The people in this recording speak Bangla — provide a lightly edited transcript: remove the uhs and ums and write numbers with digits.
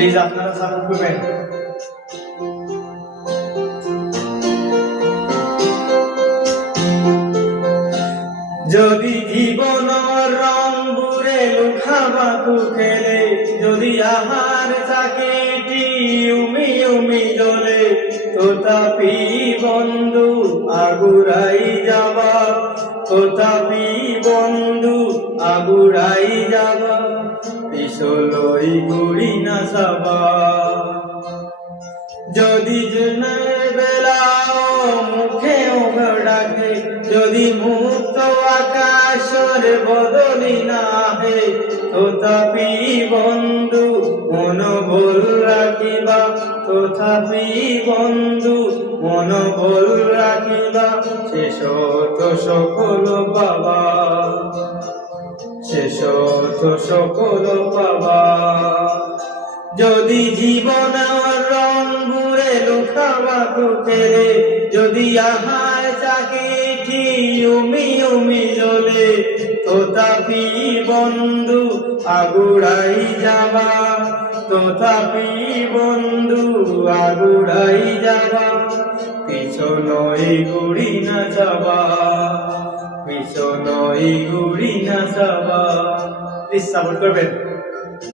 প্লিজ আপনারা সাপোর্ট করবেন। যদি জীবনের রং বুড়ে লুখাবাকু খেলে, যদি আহার চাকিটি উমি উমি জ্বলে, তথাপি বন্ধু আগুরাই যাবা, তথাপি বন্ধু আগুরাই যাবা, পিছলই ঘুরি না যাবা। যদি জনের বেলা মুখে ডাকে, যদি মুক্ত আকাশের বদলি না হে, তথাপি বন্ধু মনোবল রাখিবা, তথাপি বন্ধু মনোবল রাখিবা, শেষ তো সকল পাবা, শেষ তো সকল পাবা। যদি জীবন রং ঘুরে লুখাবাকু খেলে, যদি আহার চাকিটি উমি উমি জ্বলে, তথাপি বন্ধু আগুড়াই যাবা, তথাপি বন্ধু আগুড়াই যাবা, পিছনই ঘুরি না যাবা, পিছনই ঘুরি না যাবা। প্লিজ সাপোর্ট করবেন।